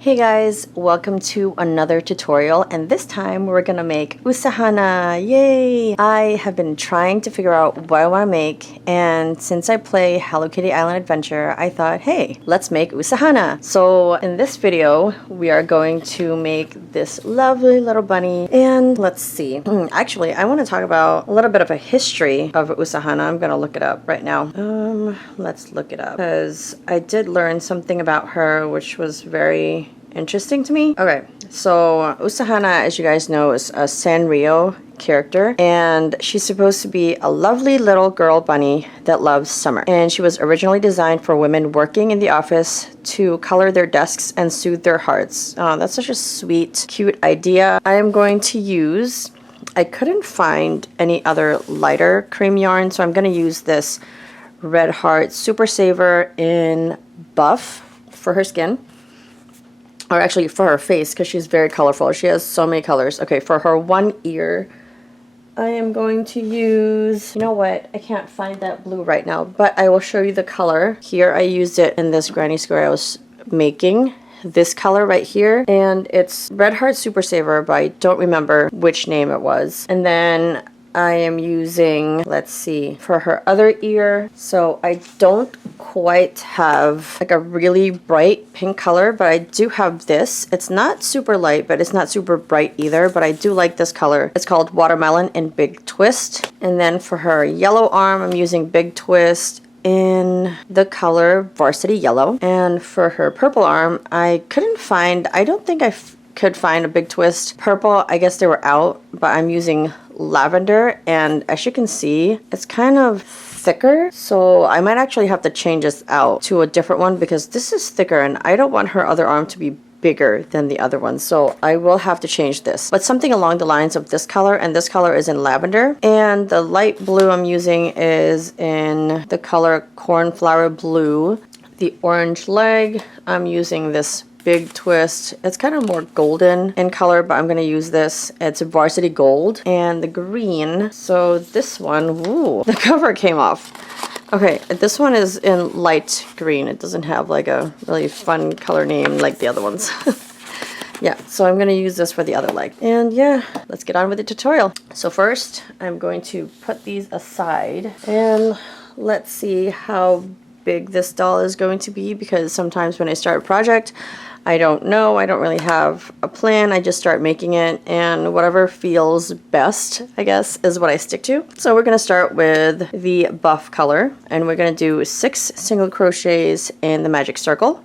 Hey guys, welcome to another tutorial, and this time we're gonna make Usahana. Yay! I have been trying to figure out what I want to make, and since I play Hello Kitty Island Adventure, I thought, hey, let's make Usahana. So in this video, we are going to make this lovely little bunny, and let's see. Actually, I want to talk about a little bit of a history of Usahana. I'm gonna look it up right now. Let's look it up, because I did learn something about her which was very interesting to me. Okay, so Usahana, as you guys know, is a Sanrio character, and she's supposed to be a lovely little girl bunny that loves summer. And she was originally designed for women working in the office to color their desks and soothe their hearts. Oh, that's such a sweet, cute idea. I am going to use, I couldn't find any other lighter cream yarn, so I'm going to use this Red Heart Super Saver in Buff for her skin. Or actually for her face, because she's very colorful. She has so many colors. Okay, for her one ear, I am going to use, you know what, I can't find that blue right now, but I will show you the color. Here I used it in this granny square I was making. This color right here, and it's Red Heart Super Saver, but I don't remember which name it was. And then I am using, let's see, for her other ear. So I don't quite have like a really bright pink color, but I do have this. It's not super light, but it's not super bright either, but I do like this color. It's called Watermelon in Big Twist. And then for her yellow arm, I'm using Big Twist in the color Varsity Yellow. And for her purple arm, I couldn't find, I don't think I could find a Big Twist purple. I guess they were out, but I'm using lavender, and as you can see, it's kind of thicker, so I might actually have to change this out to a different one because this is thicker and I don't want her other arm to be bigger than the other one, so I will have to change this. But something along the lines of this color, and this color is in lavender, and the light blue I'm using is in the color Cornflower Blue. The orange leg, I'm using this Big Twist. It's kind of more golden in color, but I'm going to use this. It's Varsity Gold. And the green, so this one, ooh, the cover came off. Okay, this one is in light green. It doesn't have like a really fun color name like the other ones. Yeah, so I'm going to use this for the other leg. And yeah, let's get on with the tutorial. So first, I'm going to put these aside, and let's see how big this doll is going to be, because sometimes when I start a project, I don't know, I don't really have a plan, I just start making it, and whatever feels best, I guess, is what I stick to. So we're going to start with the buff color, and we're going to do 6 single crochets in the magic circle.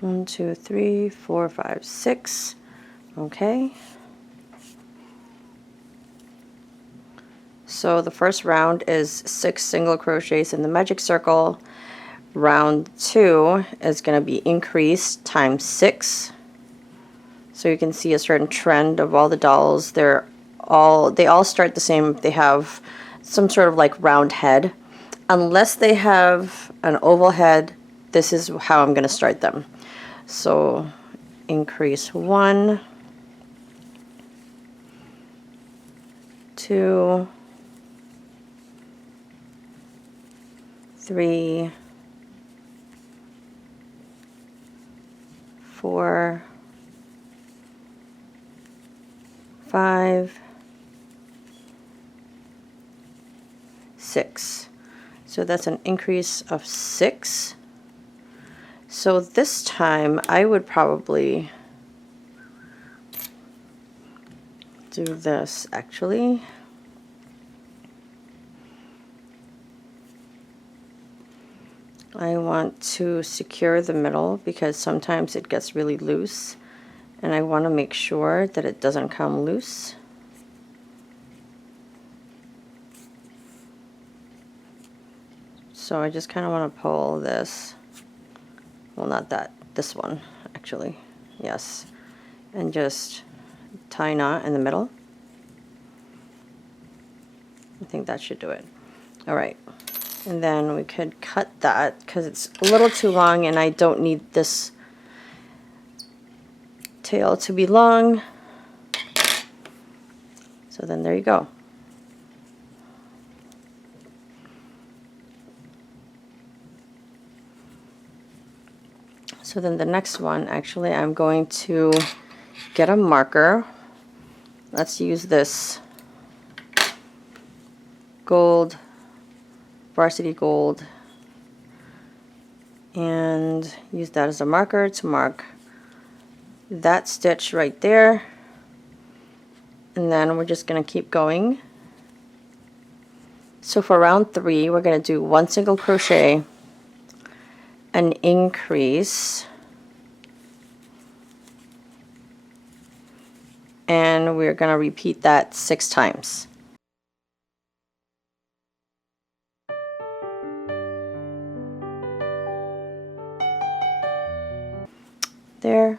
One, two, three, four, five, 6. Okay. So the first round is 6 single crochets in the magic circle. Round 2 is going to be increased times 6. So you can see a certain trend of all the dolls. They all start the same. They have some sort of like round head. Unless they have an oval head, this is how I'm going to start them. So increase 1, 2, 3, 4, 5, 6. So that's an increase of 6. So this time I would probably do this actually. I want to secure the middle because sometimes it gets really loose, and I want to make sure that it doesn't come loose. So I just kind of want to pull this, well, not that, this one actually, yes, and just tie a knot in the middle. I think that should do it. All right, and then we could cut that because it's a little too long and I don't need this tail to be long. So then there you go. So then the next one, actually, I'm going to get a marker. Let's use this gold, varsity gold, and use that as a marker to mark that stitch right there. And then we're just going to keep going. So for round 3, we're going to do 1 single crochet, an increase, and we're going to repeat that 6 times. There.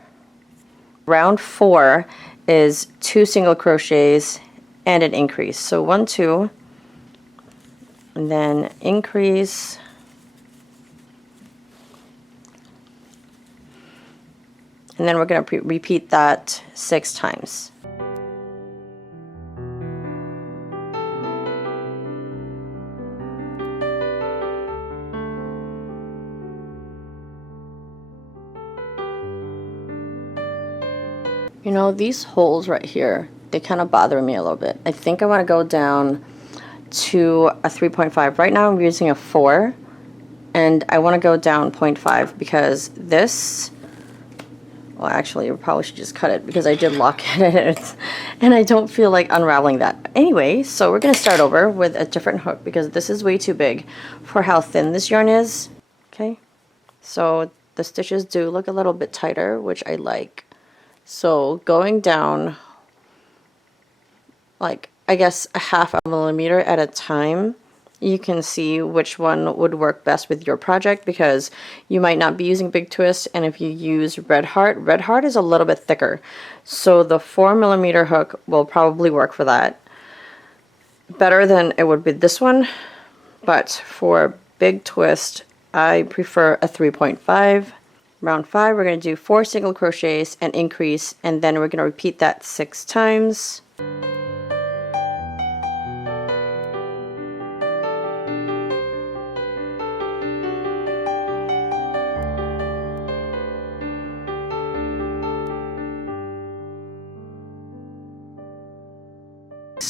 Round 4 is 2 single crochets and an increase. So 1, 2, and then increase, and then we're going to repeat that 6 times. You know, these holes right here, they kind of bother me a little bit. I think I want to go down to a 3.5. Right now I'm using a 4, and I want to go down 0.5 because this, well, actually, you probably should just cut it because I did lock it and I don't feel like unraveling that. Anyway, so we're going to start over with a different hook because this is way too big for how thin this yarn is. Okay, so the stitches do look a little bit tighter, which I like. So going down, like, I guess a 1/2 millimeter at a time, you can see which one would work best with your project because you might not be using big twist, and if you use red heart is a little bit thicker. So the 4 millimeter hook will probably work for that. Better than it would be this one, but for big twist, I prefer a 3.5. Round 5, we're going to do 4 single crochets and increase, and then we're going to repeat that 6 times.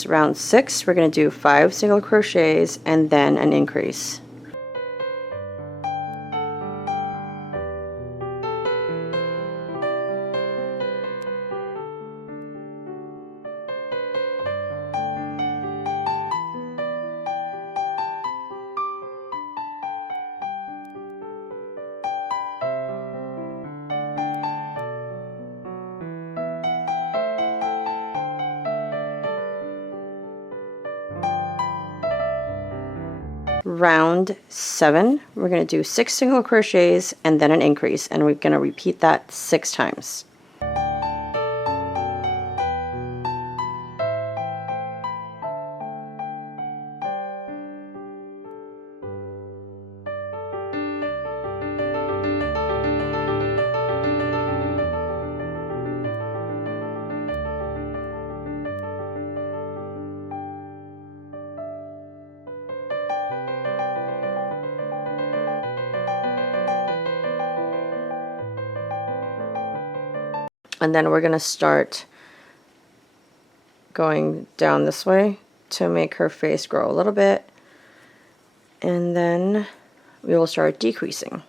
Round 6, we're going to do 5 single crochets and then an increase. Round 7, we're going to do 6 single crochets and then an increase, and we're going to repeat that 6 times. And then we're going to start going down this way to make her face grow a little bit. And then we will start decreasing.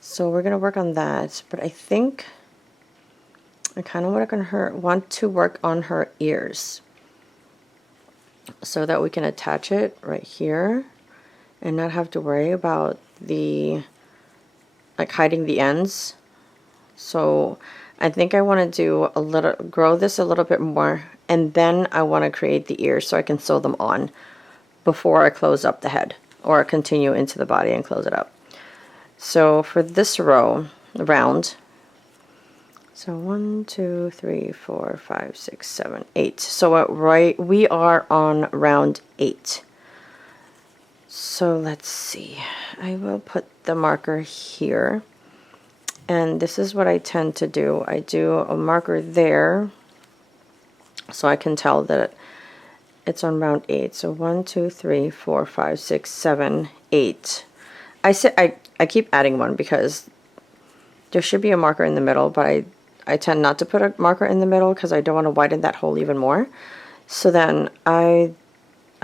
So we're going to work on that. But I think I kind of want to work on her ears so that we can attach it right here and not have to worry about the, like, hiding the ends. So I think I want to do grow this a little bit more, and then I want to create the ears so I can sew them on before I close up the head. or continue into the body and close it up. So for this round, so 1, 2, 3, 4, 5, 6, 7, 8. So we are on round 8. So let's see. I will put the marker here. And this is what I tend to do. I do a marker there so I can tell that it's on round 8. So 1, 2, 3, 4, 5, 6, 7, 8. I keep adding one because there should be a marker in the middle, but I tend not to put a marker in the middle because I don't want to widen that hole even more. So then I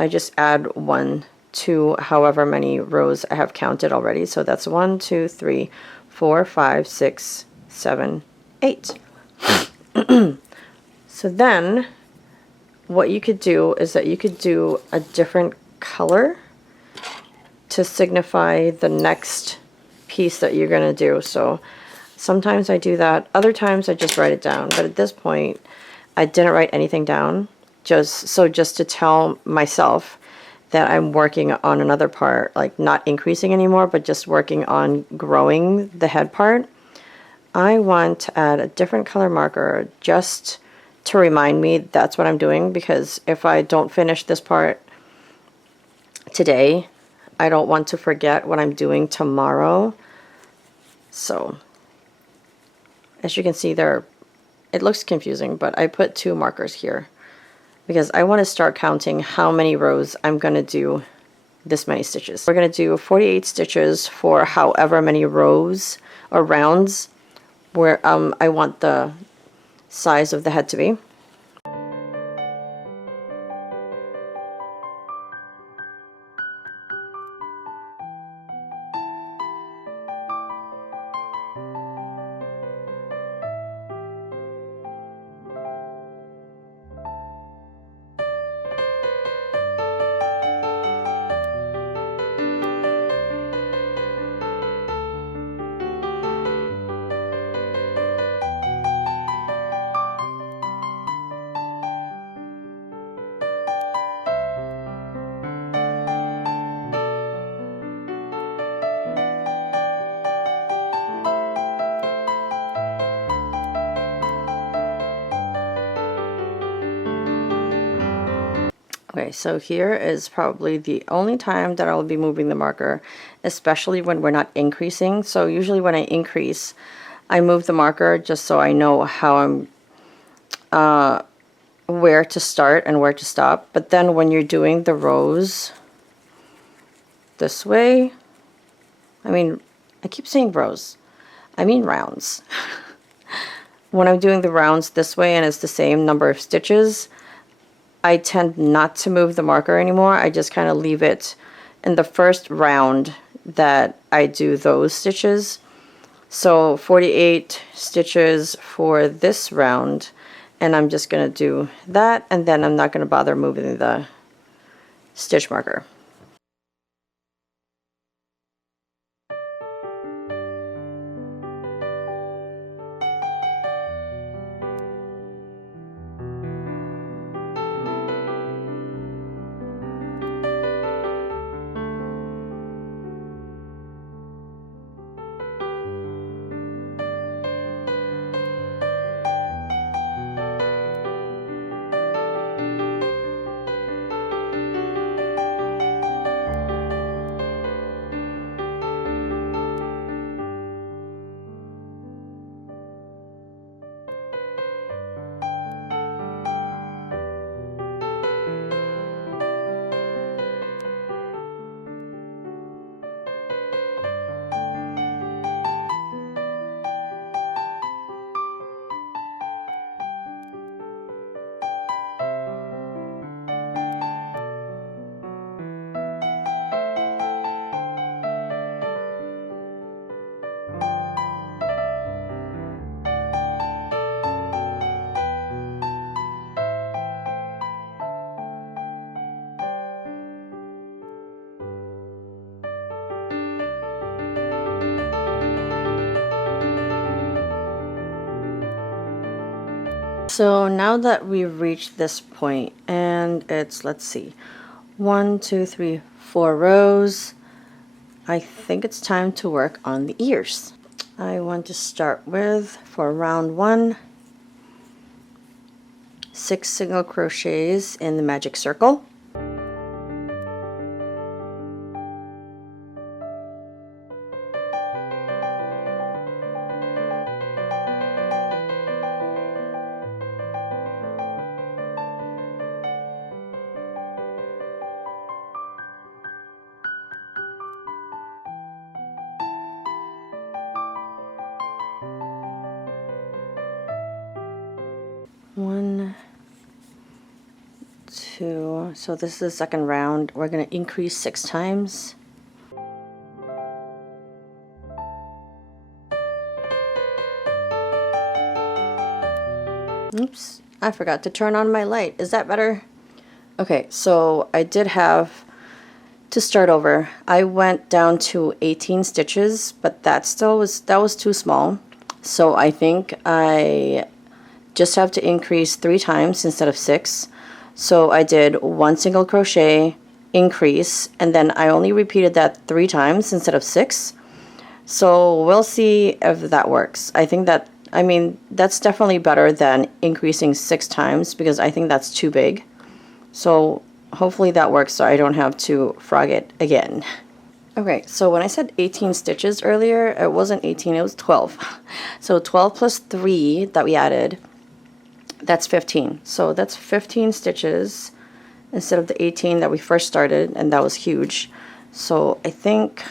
just add 1 to however many rows I have counted already. So that's 1, 2, 3, 4, 5, 6, 7, 8. So then what you could do is that you could do a different color to signify the next piece that you're going to do. So sometimes I do that, other times I just write it down, but at this point I didn't write anything down, just to tell myself that I'm working on another part, like not increasing anymore, but just working on growing the head part. I want to add a different color marker just to remind me that's what I'm doing, because if I don't finish this part today, I don't want to forget what I'm doing tomorrow. So as you can see there, it looks confusing, but I put 2 markers here because I want to start counting how many rows I'm going to do this many stitches. We're going to do 48 stitches for however many rows or rounds where I want the size of the head to be. Okay, so here is probably the only time that I'll be moving the marker, especially when we're not increasing. So usually when I increase, I move the marker just so I know how I'm where to start and where to stop. But then when you're doing the rows this way, I keep saying rows, I mean rounds. When I'm doing the rounds this way and it's the same number of stitches, I tend not to move the marker anymore. I just kind of leave it in the first round that I do those stitches. So 48 stitches for this round, and I'm just going to do that, and then I'm not going to bother moving the stitch marker. So now that we've reached this point, and it's, let's see, 1, 2, 3, 4 rows. I think it's time to work on the ears. I want to start with, for round 1, 6 single crochets in the magic circle. One, two, so this is the second round. We're going to increase 6 times. Oops, I forgot to turn on my light. Is that better? Okay, so I did have to start over. I went down to 18 stitches, but that was too small. So I think I just have to increase 3 times instead of 6. So I did 1 single crochet, increase, and then I only repeated that 3 times instead of 6. So we'll see if that works. I think that, I mean, that's definitely better than increasing 6 times because I think that's too big. So hopefully that works so I don't have to frog it again. Okay, so when I said 18 stitches earlier, it wasn't 18, it was 12. So 12 plus 3 that we added, that's 15. So that's 15 stitches instead of the 18 that we first started, and that was huge. So I think,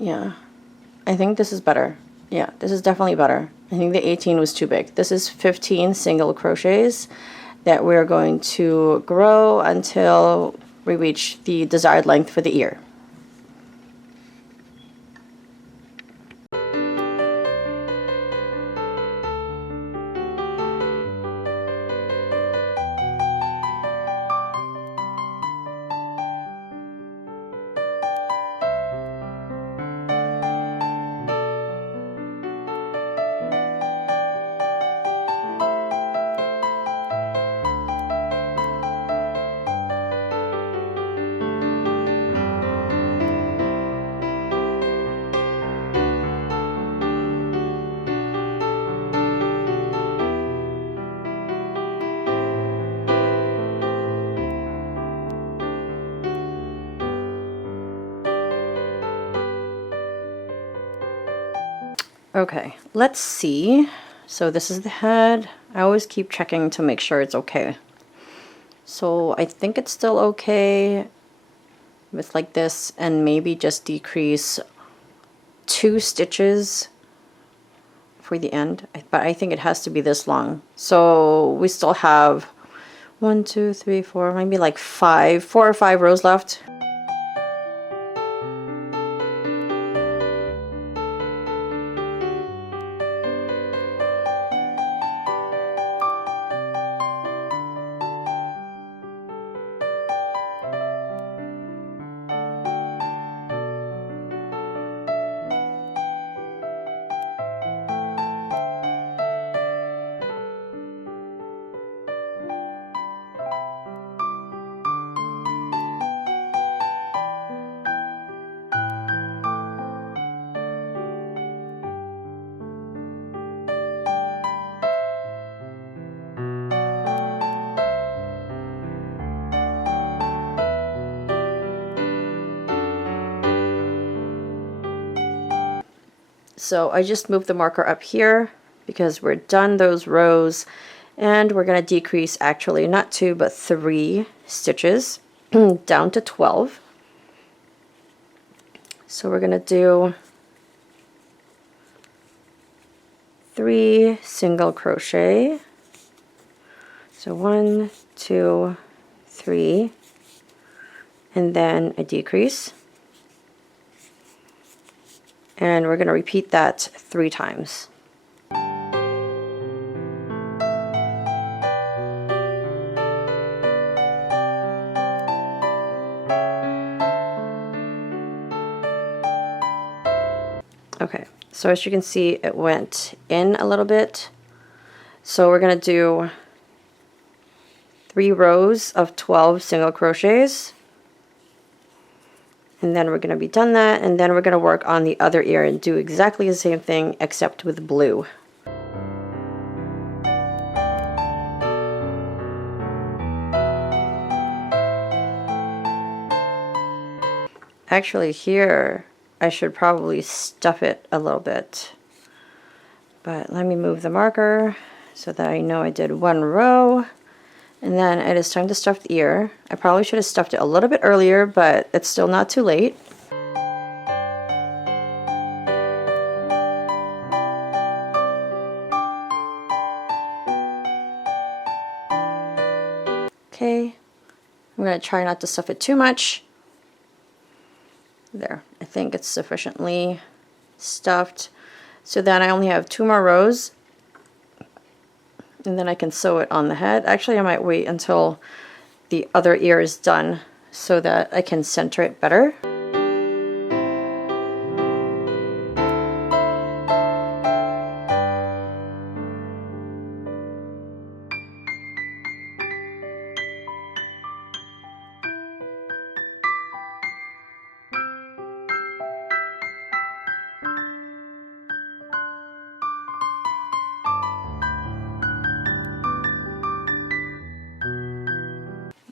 yeah, I think this is better. Yeah, this is definitely better. I think the 18 was too big. This is 15 single crochets that we're going to grow until we reach the desired length for the ear. Okay, let's see. So this is the head. I always keep checking to make sure it's okay. So I think it's still okay with like this, and maybe just decrease 2 stitches for the end. But I think it has to be this long. So we still have 1, 2, 3, 4, maybe like 4 or 5 rows left. So I just moved the marker up here because we're done those rows, and we're going to decrease actually not 2 but 3 stitches down to 12. So we're going to do 3 single crochet. So 1, 2, 3, and then a decrease. And we're going to repeat that 3 times. Okay, so as you can see, it went in a little bit. So we're going to do 3 rows of 12 single crochets. And then we're going to be done that, and then we're going to work on the other ear and do exactly the same thing except with blue. Actually here I should probably stuff it a little bit, but let me move the marker so that I know I did one row. And then it is time to stuff the ear. I probably should have stuffed it a little bit earlier, but it's still not too late. Okay, I'm going to try not to stuff it too much. There, I think it's sufficiently stuffed. So then I only have 2 more rows, and then I can sew it on the head. Actually, I might wait until the other ear is done so that I can center it better.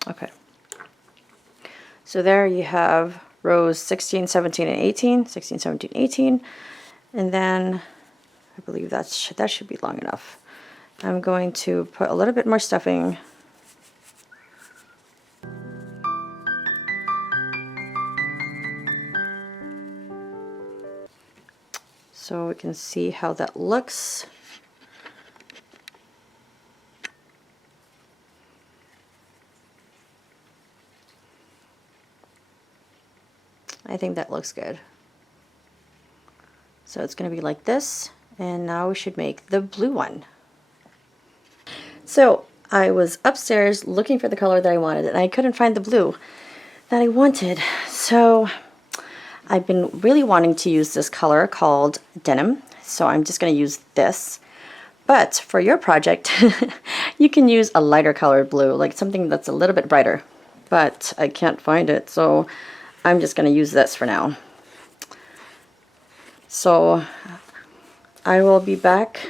Okay, so there you have rows 16, 17, and 18, 16, 17, 18, and then I believe that should be long enough. I'm going to put a little bit more stuffing. So we can see how that looks. I think that looks good. So it's going to be like this, and now we should make the blue one. So I was upstairs looking for the color that I wanted, and I couldn't find the blue that I wanted. So I've been really wanting to use this color called denim, so I'm just going to use this. But for your project, you can use a lighter colored blue, like something that's a little bit brighter. But I can't find it, so I'm just going to use this for now. So I will be back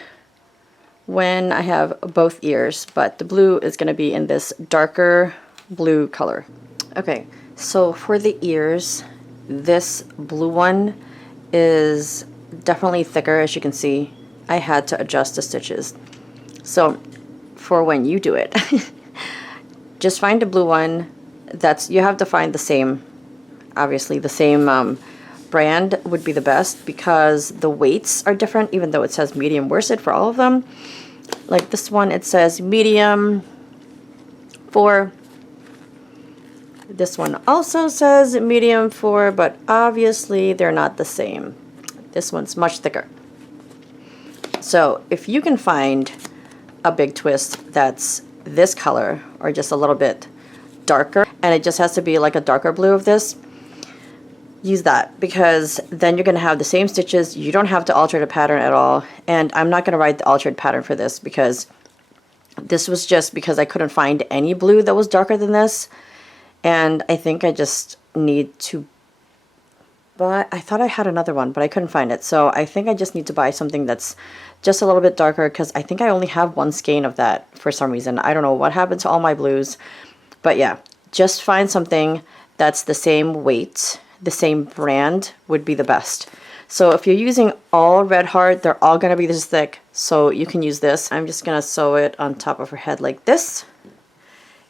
when I have both ears, but the blue is going to be in this darker blue color. Okay, so for the ears, this blue one is definitely thicker. As you can see, I had to adjust the stitches. So for when you do it, just find a blue one. You have to find the same, obviously the same brand would be the best, because the weights are different, even though it says medium worsted for all of them. Like this one, it says medium 4. This one also says medium 4, but obviously they're not the same. This one's much thicker. So if you can find a big twist that's this color or just a little bit darker, and it just has to be like a darker blue of this, use that, because then you're going to have the same stitches. You don't have to alter the pattern at all, and I'm not going to write the altered pattern for this, because this was just because I couldn't find any blue that was darker than this, and I think I just need to buy, I thought I had another one, but I couldn't find it, so I think I just need to buy something that's just a little bit darker, because I think I only have one skein of that for some reason. I don't know what happened to all my blues, but yeah, just find something that's the same weight, the same brand would be the best. So if you're using all Red Heart, they're all going to be this thick, so you can use this. I'm just going to sew it on top of her head like this.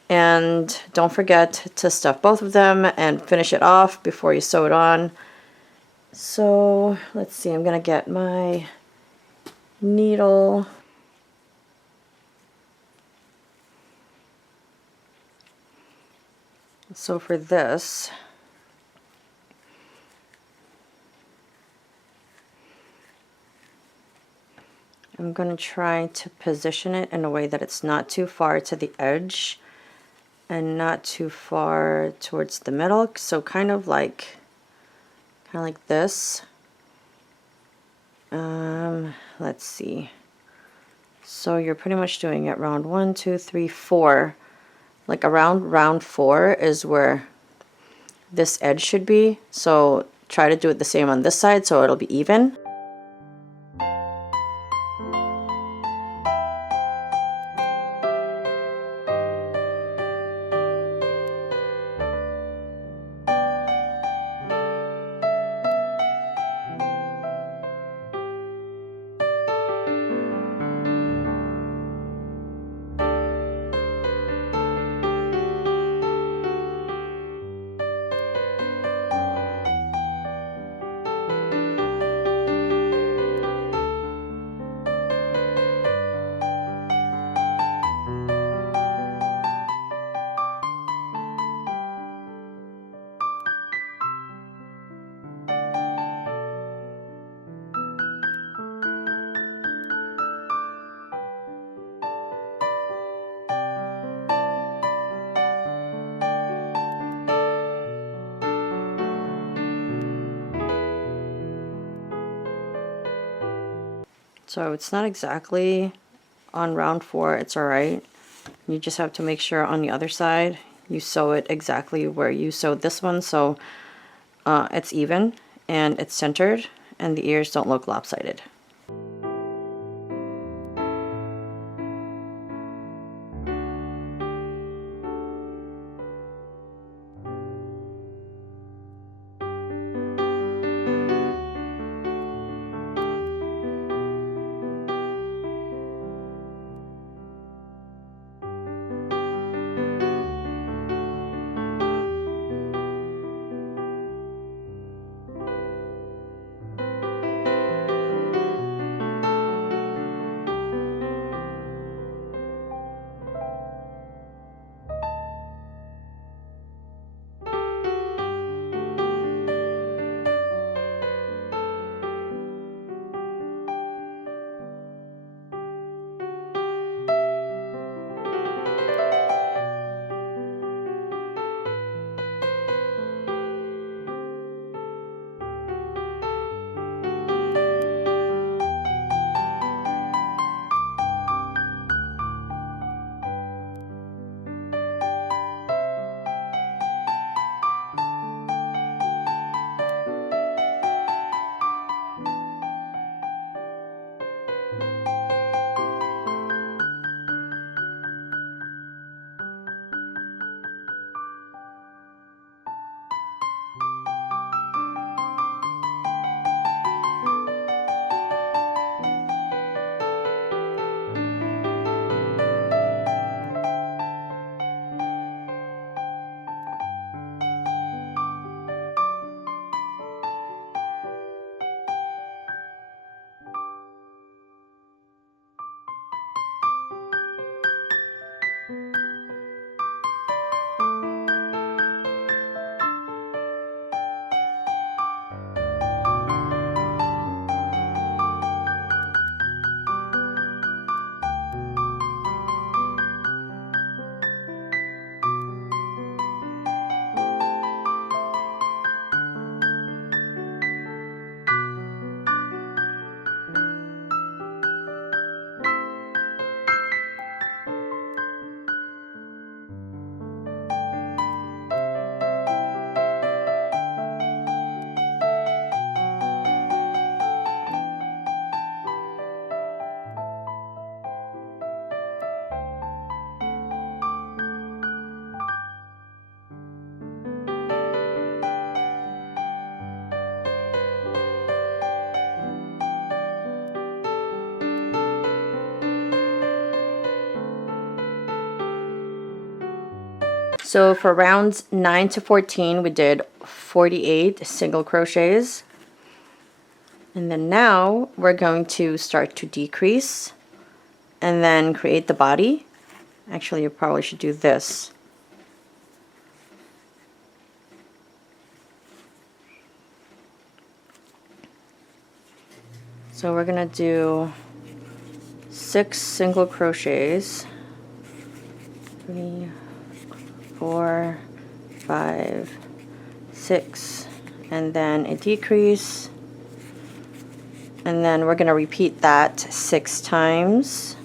And don't forget to stuff both of them and finish it off before you sew it on. So let's see, I'm going to get my needle. So for this, I'm going to try to position it in a way that it's not too far to the edge and not too far towards the middle. So kind of like this. Let's see. So you're pretty much doing it round 1, 2, 3, 4. Like around round 4 is where this edge should be. So try to do it the same on this side so it'll be even. So it's not exactly on round 4, it's alright. You just have to make sure on the other side you sew it exactly where you sewed this one, so it's even and it's centered and the ears don't look lopsided. So for rounds 9 to 14, we did 48 single crochets. And then now we're going to start to decrease and then create the body. Actually, you probably should do this. So we're going to do 6 single crochets. 3, 4, 5, 6, and then a decrease, and then we're going to repeat that 6 times.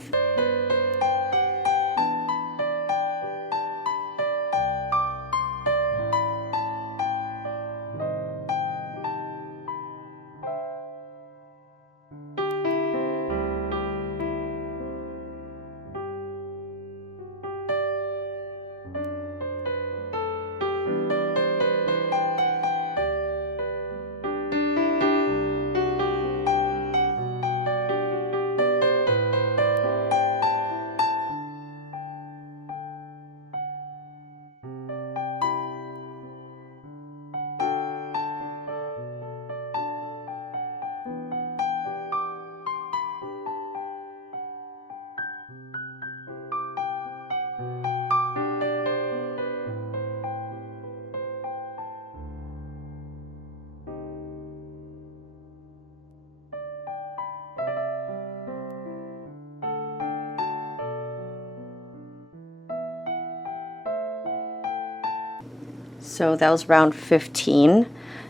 So that was round 15.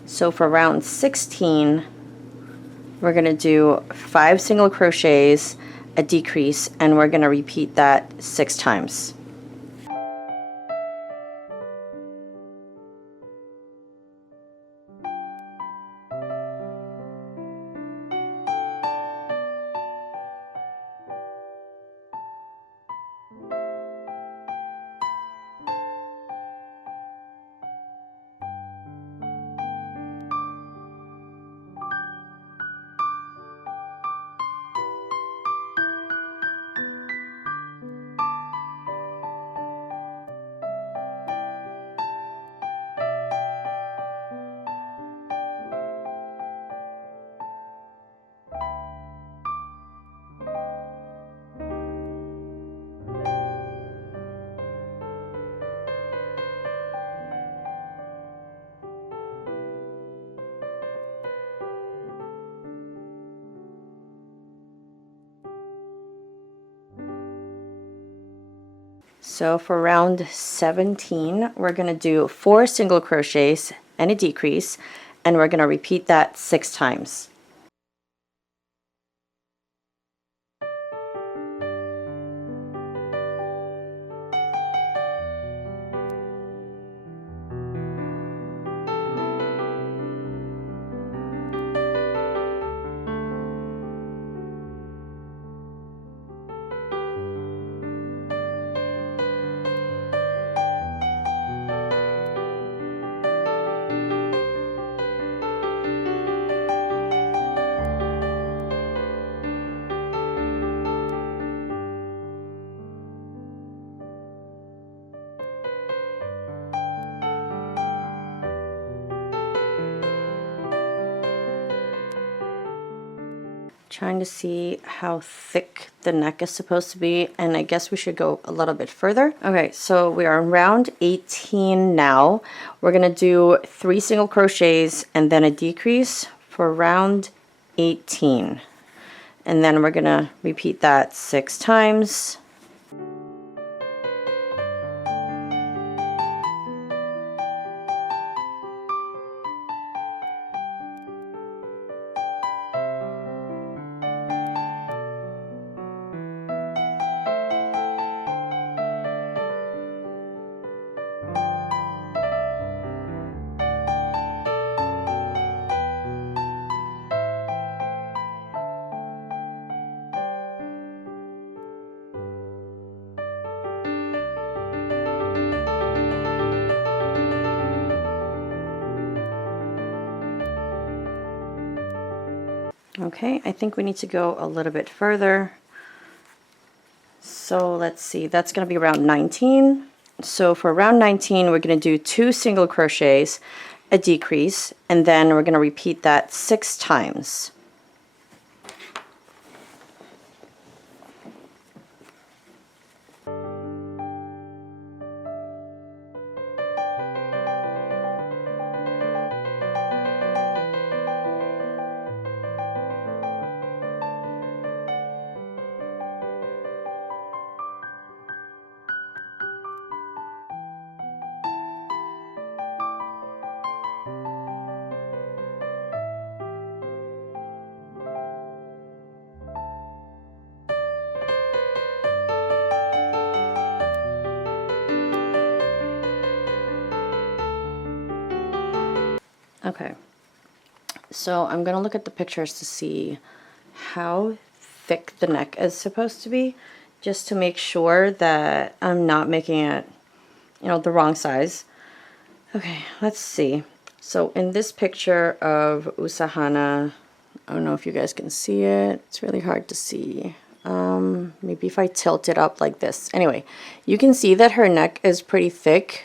So for round 16, we're going to do 5 single crochets, a decrease, and we're going to repeat that 6 times. So for round 17, we're going to do 4 single crochets and a decrease, and we're going to repeat that 6 times. Trying to see how thick the neck is supposed to be, and I guess we should go a little bit further. Okay, so we are in round 18 now. We're gonna do 3 single crochets and then a decrease for round 18, and then we're gonna repeat that 6 times. Okay, I think we need to go a little bit further. So let's see, that's going to be around 19. So for round 19, we're going to do 2 single crochets, a decrease, and then we're going to repeat that 6 times. Okay, so I'm going to look at the pictures to see how thick the neck is supposed to be, just to make sure that I'm not making it, you know, the wrong size. Okay, let's see. So in this picture of Usahana, I don't know if you guys can see it. It's really hard to see. Maybe if I tilt it up like this. Anyway, you can see that her neck is pretty thick.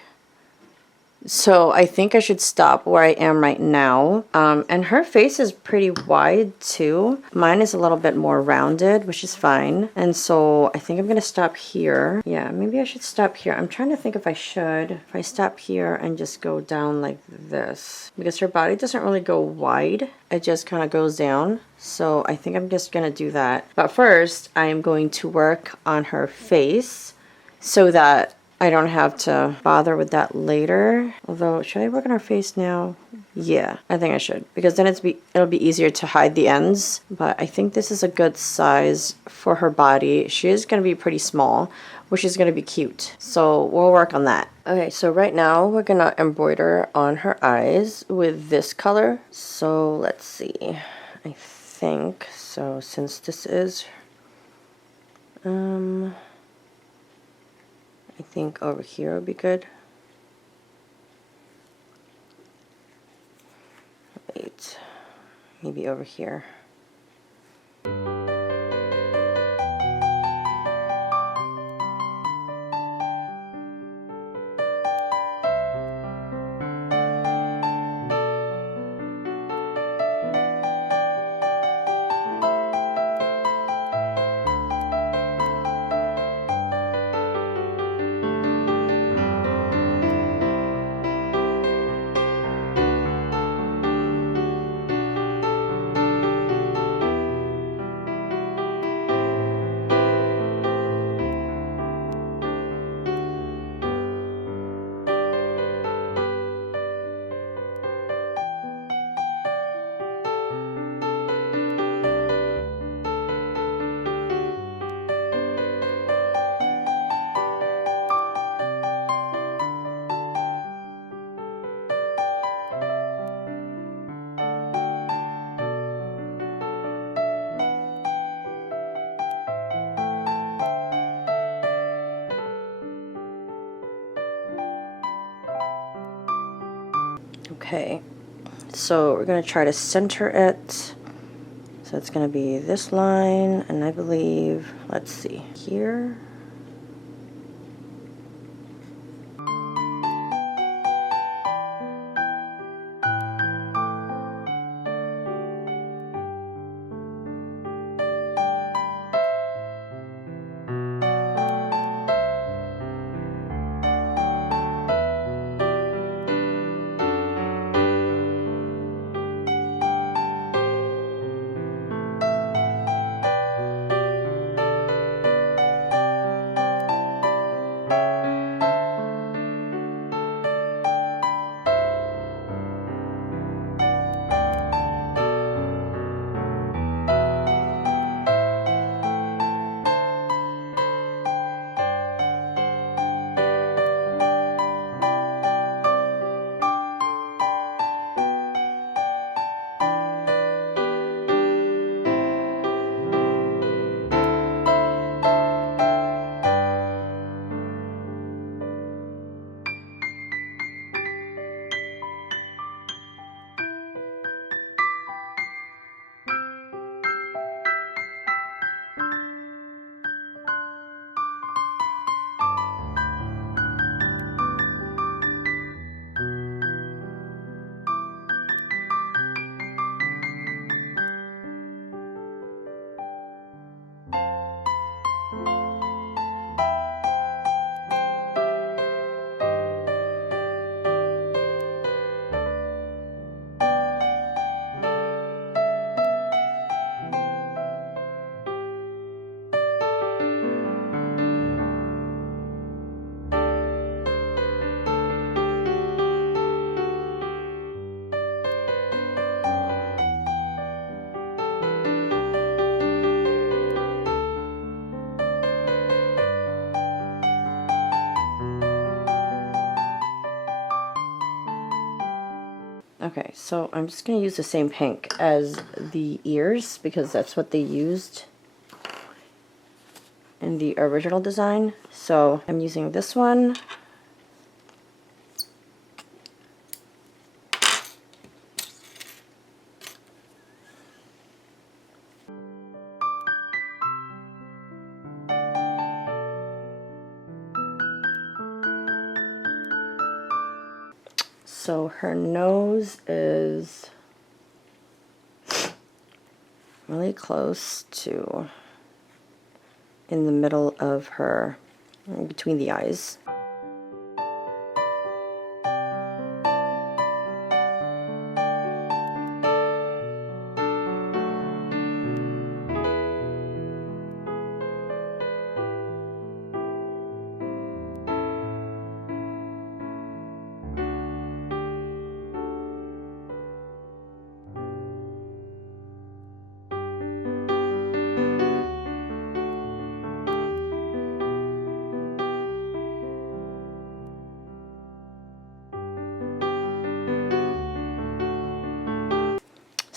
So I think I should stop where I am right now. And her face is pretty wide too. Mine is a little bit more rounded, which is fine. And so I think I'm gonna stop here. Yeah, maybe I should stop here. I'm trying to think if I should. If I stop here and just go down like this. Because her body doesn't really go wide. It just kind of goes down. So I think I'm just gonna do that. But first, I am going to work on her face so that I don't have to bother with that later. Although, should I work on her face now? Yeah, I think I should, because then it'll be easier to hide the ends. But I think this is a good size for her body. She is going to be pretty small, which is going to be cute. So we'll work on that. Okay, so right now we're going to embroider on her eyes with this color. So let's see. I think so, since this is I think over here would be good. Wait, maybe over here. Okay, so we're going to try to center it. So it's going to be this line, and I believe, let's see, here. Okay, so I'm just going to use the same pink as the ears because that's what they used in the original design. So I'm using this one. So her nose is really close to in the middle of her, between the eyes.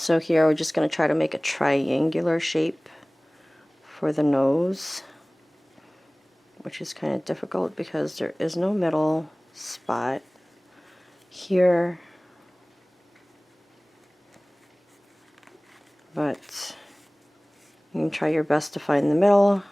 So here we're just going to try to make a triangular shape for the nose, which is kind of difficult because there is no middle spot here. But you can try your best to find the middle.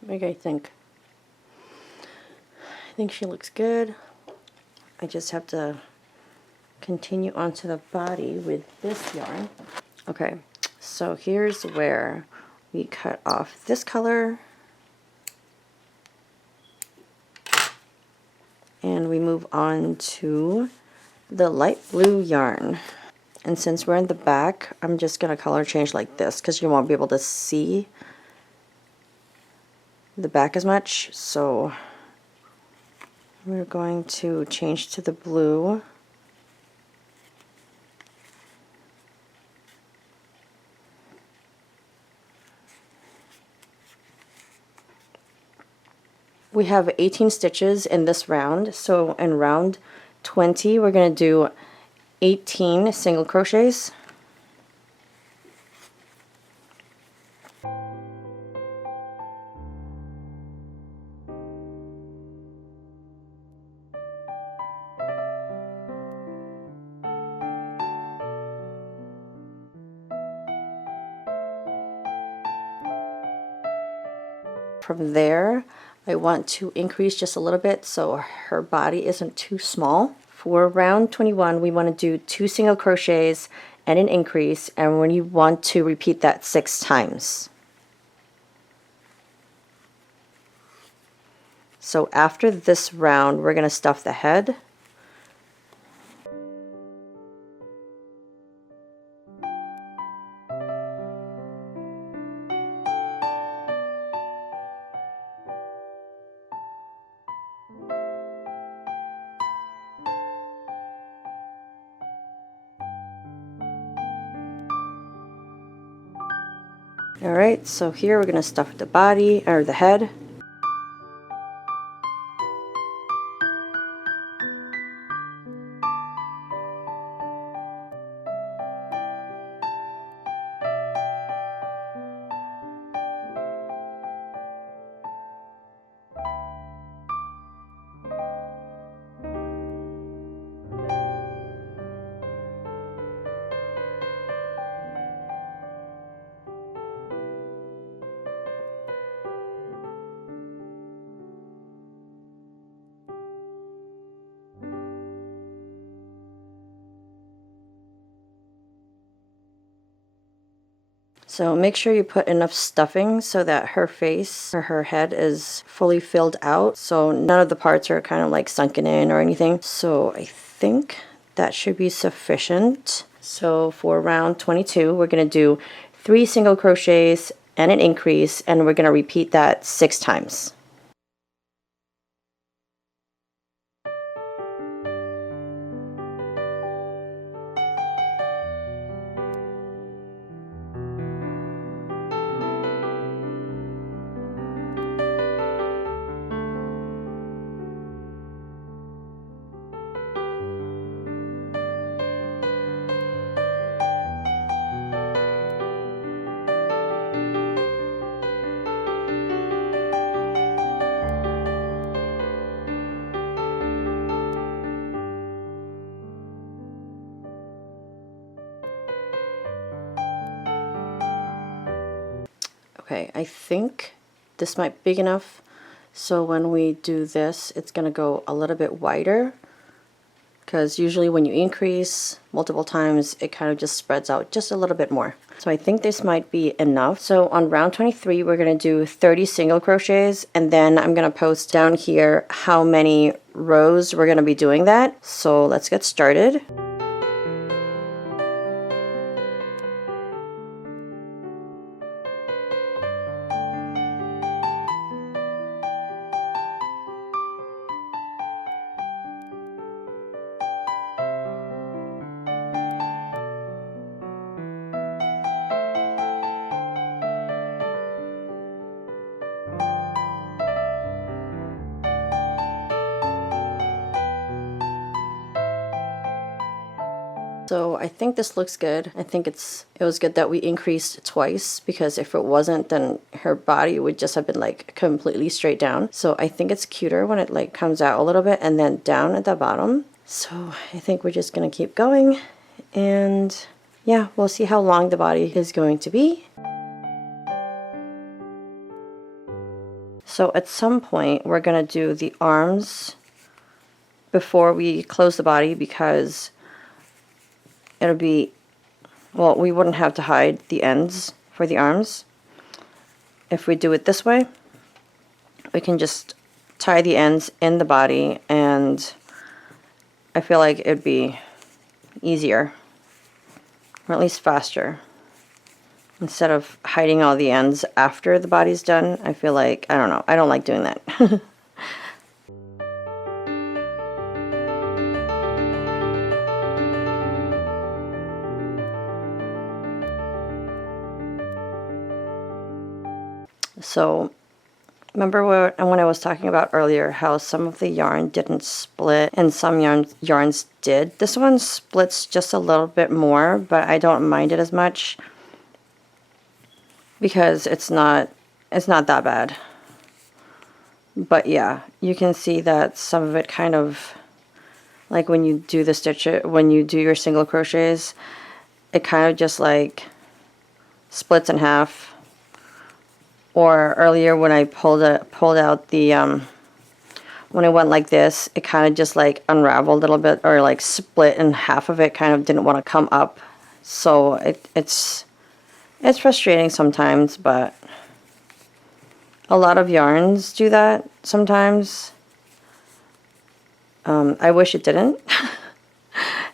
What do you guys think? I think she looks good. I just have to continue onto the body with this yarn. Okay, so here's where we cut off this color and we move on to the light blue yarn. And since we're in the back, I'm just going to color change like this because you won't be able to see the back as much. So we're going to change to the blue. We have 18 stitches in this round, so in round 20 we're going to do 18 single crochets. From there, I want to increase just a little bit so her body isn't too small. For round 21, we want to do 2 single crochets and an increase, and when you want to repeat that 6 times. So after this round, we're going to stuff the head. Alright, so here we're going to stuff the body, or the head. So make sure you put enough stuffing so that her face or her head is fully filled out, so none of the parts are kind of like sunken in or anything. So I think that should be sufficient. So for round 22, we're going to do 3 single crochets and an increase, and we're going to repeat that 6 times. Okay, I think this might be big enough, so when we do this, it's going to go a little bit wider, because usually when you increase multiple times, it kind of just spreads out just a little bit more. So I think this might be enough. So on round 23, we're going to do 30 single crochets, and then I'm going to post down here how many rows we're going to be doing that. So let's get started. So I think this looks good. I think it was good that we increased twice, because if it wasn't, then her body would just have been like completely straight down. So I think it's cuter when it like comes out a little bit and then down at the bottom. So I think we're just gonna keep going, and yeah, we'll see how long the body is going to be. So at some point we're gonna do the arms before we close the body, because it'll be, well, we wouldn't have to hide the ends for the arms. If we do it this way, we can just tie the ends in the body, and I feel like it'd be easier, or at least faster. Instead of hiding all the ends after the body's done, I feel like, I don't know, I don't like doing that. So remember when I was talking about earlier how some of the yarn didn't split and some yarns did? This one splits just a little bit more, but I don't mind it as much because it's not that bad. But yeah, you can see that some of it kind of, like when you do the stitch, when you do your single crochets, it kind of just like splits in half. Or earlier when I pulled out the when I went like this, it kind of just like unraveled a little bit, or like split, and half of it kind of didn't want to come up. So it's frustrating sometimes, but a lot of yarns do that sometimes. I wish it didn't.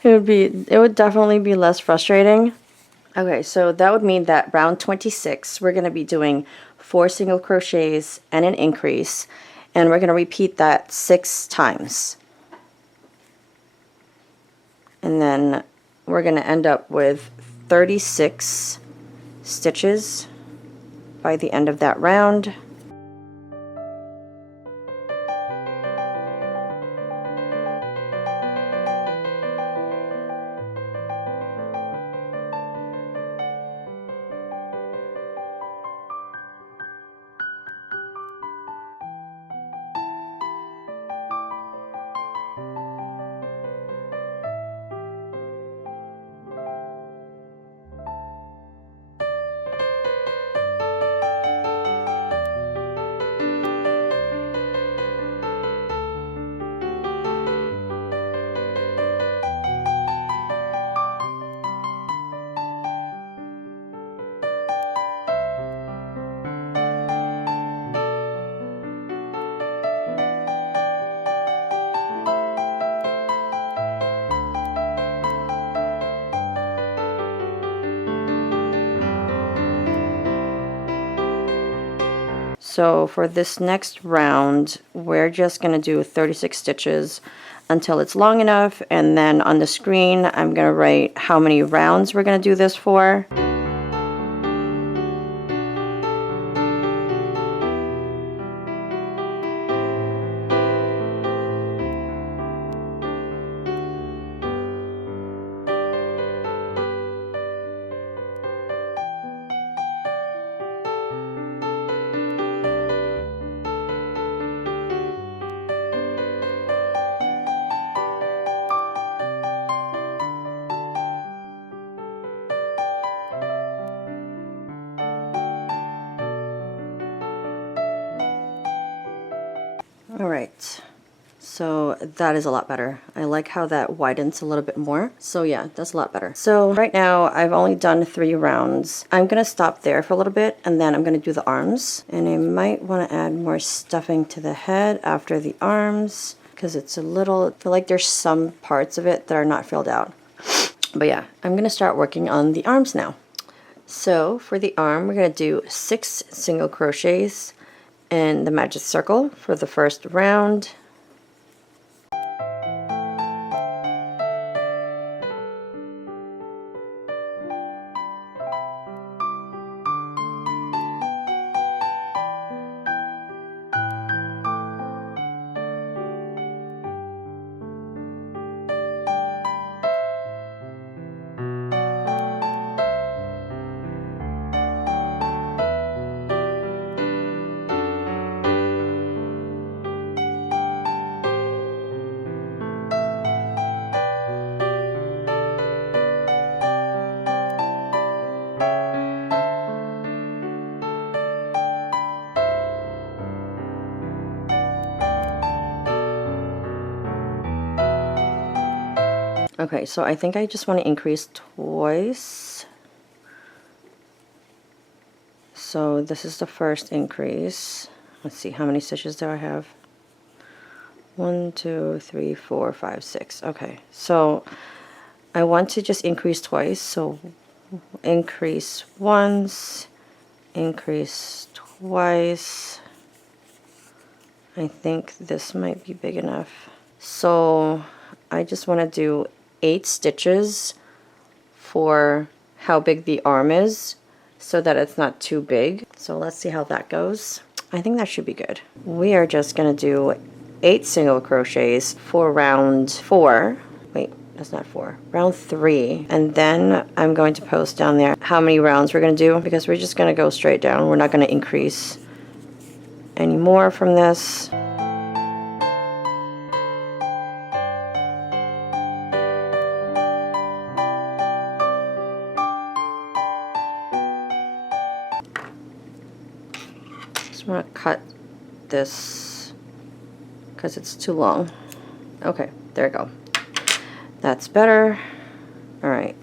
It would definitely be less frustrating. Okay, so that would mean that round 26, we're going to be doing 4 single crochets and an increase, and we're going to repeat that 6 times. And then we're going to end up with 36 stitches by the end of that round. So for this next round, we're just going to do 36 stitches until it's long enough, and then on the screen I'm going to write how many rounds we're going to do this for. Alright, so that is a lot better. I like how that widens a little bit more. So yeah, that's a lot better. So right now I've only done 3 rounds. I'm going to stop there for a little bit, and then I'm going to do the arms. And I might want to add more stuffing to the head after the arms, because it's a little, I feel like there's some parts of it that are not filled out. But yeah, I'm going to start working on the arms now. So for the arm, we're going to do 6 single crochets in the magic circle for the first round. Okay, so I think I just want to increase twice. So this is the first increase. Let's see, how many stitches do I have? 1, 2, 3, 4, 5, 6. Okay, so I want to just increase twice. So increase once, increase twice. I think this might be big enough. So I just want to do 8 stitches for how big the arm is, so that it's not too big. So let's see how that goes. I think that should be good. We are just going to do 8 single crochets for round 4. Wait, that's not 4. Round 3. And then I'm going to post down there how many rounds we're going to do, because we're just going to go straight down. We're not going to increase any more from this. I'm gonna cut this because it's too long. Okay, there we go. That's better. All right.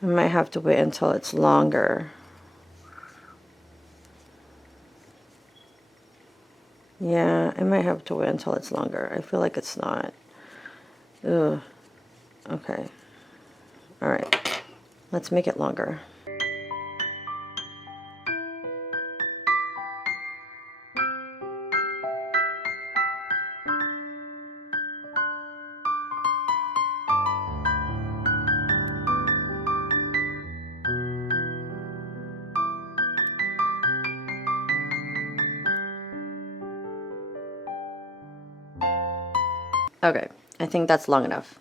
I might have to wait until it's longer. Yeah, I might have to wait until it's longer. I feel like it's not. Ugh. Okay. All right. Let's make it longer. Okay, I think that's long enough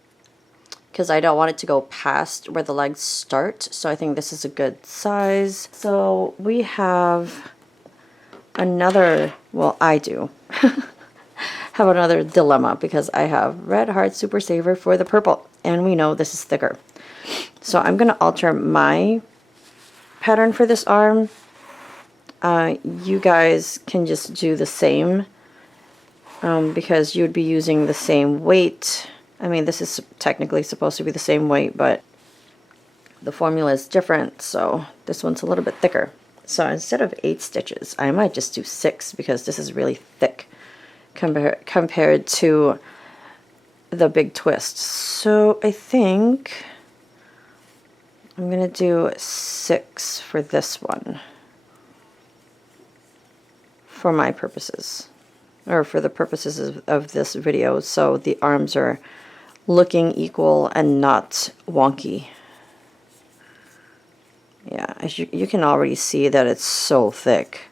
because I don't want it to go past where the legs start, so I think this is a good size. So we have another, well, I do have another dilemma because I have Red Heart Super Saver for the purple, and we know this is thicker. So I'm going to alter my pattern for this arm. You guys can just do the same. Because you would be using the same weight. I mean, this is technically supposed to be the same weight, but the formula is different, so this one's a little bit thicker. So instead of 8 stitches, I might just do 6 because this is really thick compared to the big twist. So I think I'm going to do 6 for this one for my purposes. Or for the purposes of this video, so the arms are looking equal and not wonky. Yeah, as you can already see that it's so thick.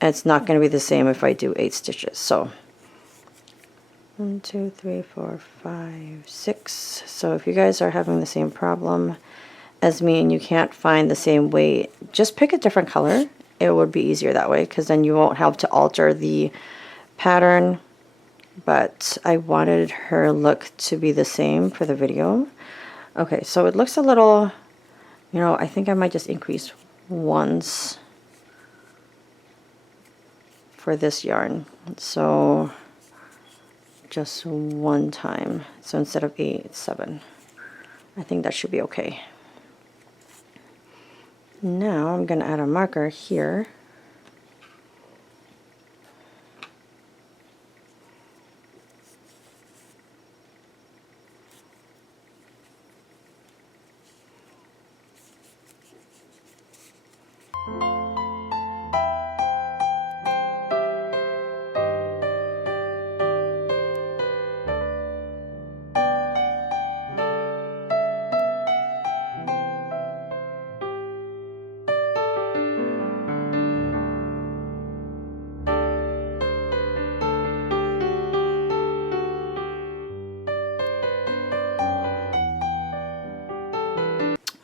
And it's not going to be the same if I do 8 stitches. So 1, 2, 3, 4, 5, 6. So if you guys are having the same problem as me and you can't find the same weight, just pick a different color. It would be easier that way because then you won't have to alter the pattern, but I wanted her look to be the same for the video. Okay, so it looks a little, you know, I think I might just increase ones for this yarn. So just one time. So instead of 8, it's 7. I think that should be okay. Now I'm going to add a marker here.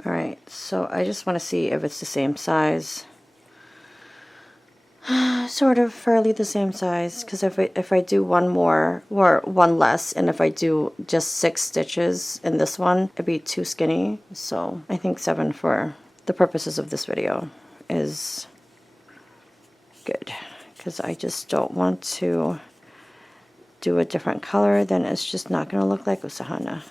Alright, so I just want to see if it's the same size. Sort of fairly the same size, because if I do one more, or one less, and if I do just 6 stitches in this one, it'd be too skinny. So I think 7 for the purposes of this video is good, because I just don't want to do a different color, then it's just not going to look like Usahana.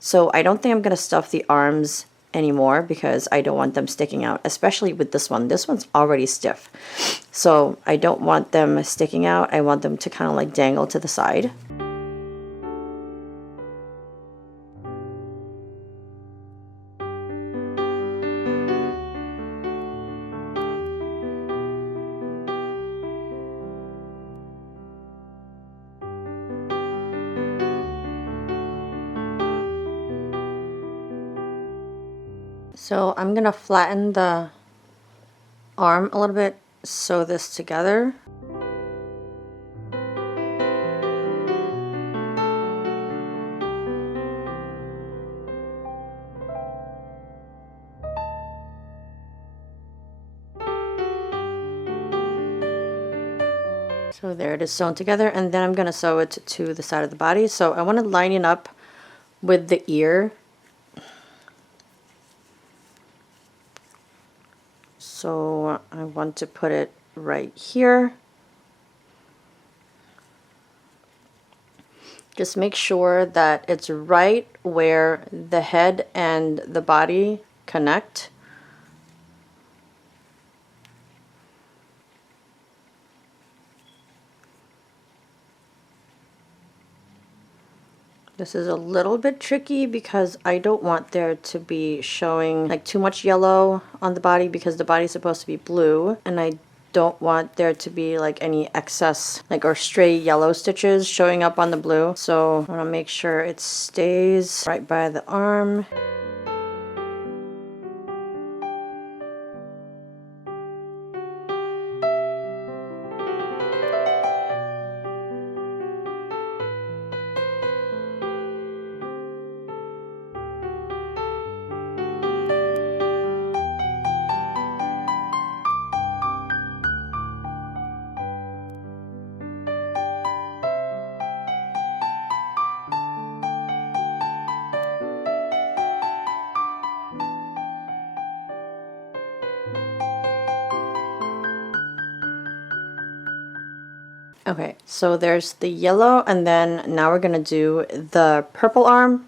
So I don't think I'm going to stuff the arms anymore because I don't want them sticking out, especially with this one. This one's already stiff. So I don't want them sticking out. I want them to kind of like dangle to the side. So I'm gonna flatten the arm a little bit, sew this together. So there it is sewn together, and then I'm going to sew it to the side of the body. So I want to line it up with the ear. So I want to put it right here. Just make sure that it's right where the head and the body connect. This is a little bit tricky because I don't want there to be showing like too much yellow on the body, because the body is supposed to be blue, and I don't want there to be like any excess like or stray yellow stitches showing up on the blue. So I want to make sure it stays right by the arm. Okay, so there's the yellow, and then now we're gonna do the purple arm.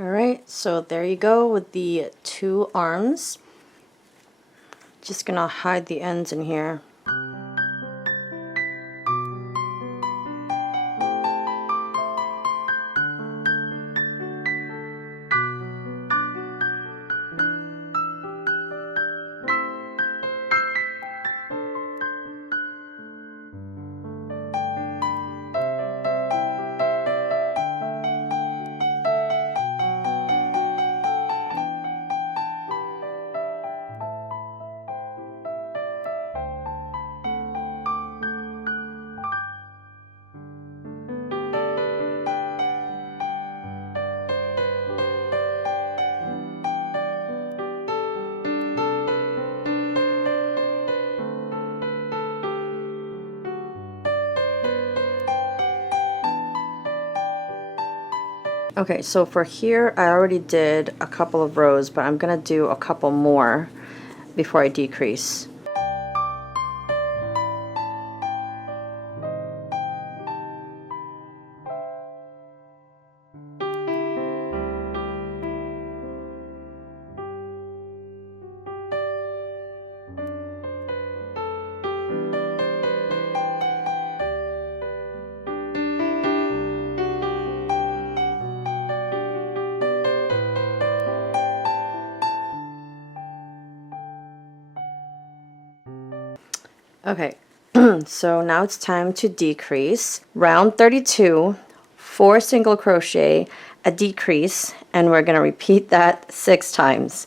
Alright, so there you go with the two arms. Just gonna hide the ends in here. Okay, so for here I already did a couple of rows, but I'm gonna do a couple more before I decrease. Okay, so now it's time to decrease. Round 32, 4 single crochet, a decrease, and we're going to repeat that 6 times.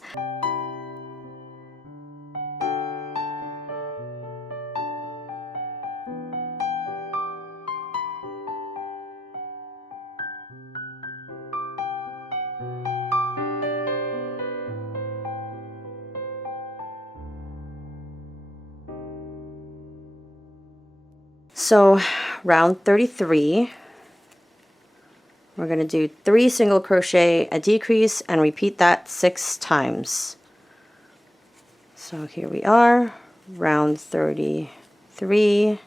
So round 33, we're going to do 3 single crochet, a decrease, and repeat that 6 times. So here we are, round 33.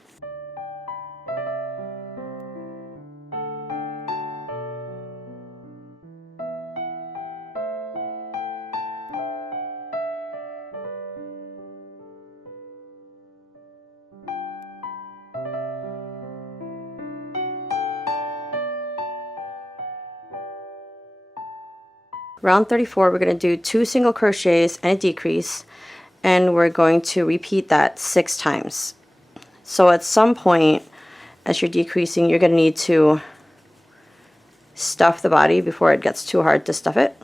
Round 34, we're going to do 2 single crochets and a decrease, and we're going to repeat that 6 times. So at some point, as you're decreasing, you're going to need to stuff the body before it gets too hard to stuff it.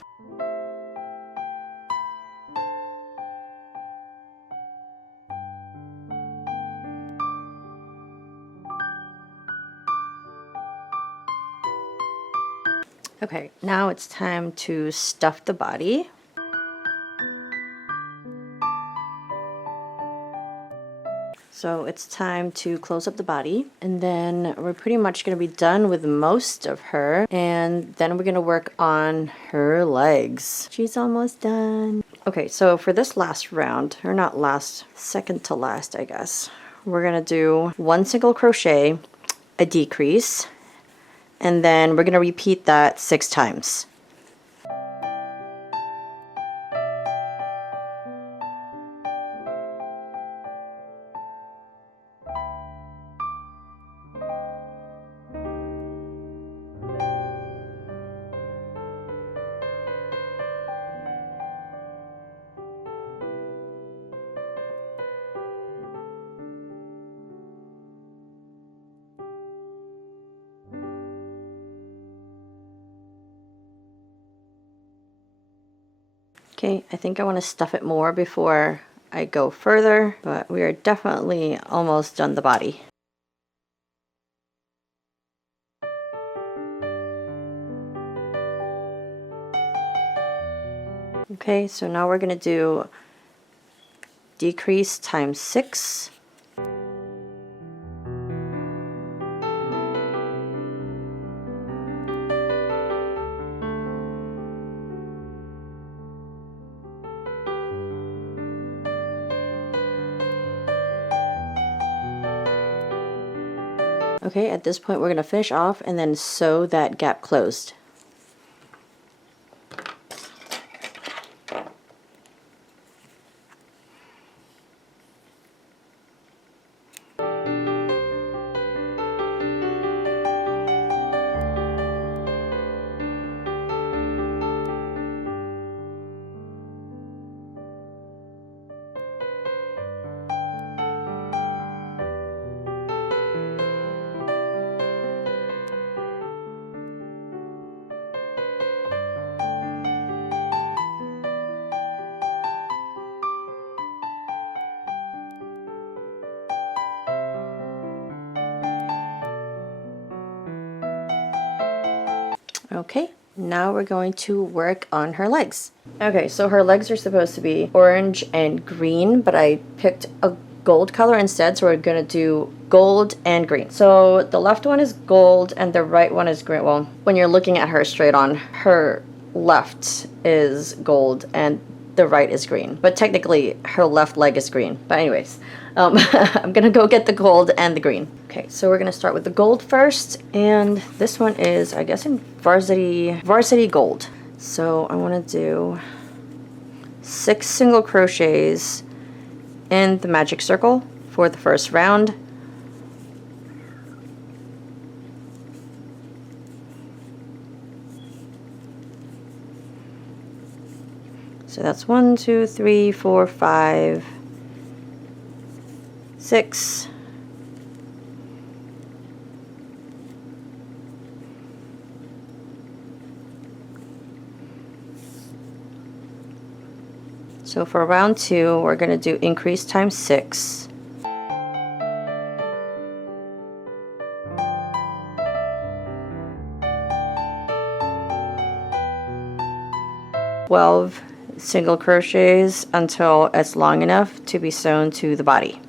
Okay, now it's time to stuff the body. So it's time to close up the body, and then we're pretty much going to be done with most of her, and then we're going to work on her legs. She's almost done. Okay, so for this last round, or not last, second to last, I guess, we're going to do 1 single crochet, a decrease, and then we're going to repeat that 6 times. Okay, I think I want to stuff it more before I go further, but we are definitely almost done the body. Okay, so now we're going to do decrease times 6. Okay, at this point we're going to finish off and then sew that gap closed. Okay, now we're going to work on her legs. Okay, so her legs are supposed to be orange and green, but I picked a gold color instead, so we're gonna do gold and green. So the left one is gold and the right one is green. Well, when you're looking at her straight on, her left is gold and the right is green, but technically her left leg is green. But anyways, I'm gonna go get the gold and the green. Okay, so we're gonna start with the gold first, and this one is, I guess, in varsity gold. So I want to do 6 single crochets in the magic circle for the first round. So that's 1, 2, 3, 4, 5, 6. So for round 2, we're going to do increase times 6. "12 single crochets until it's long enough to be sewn to the body.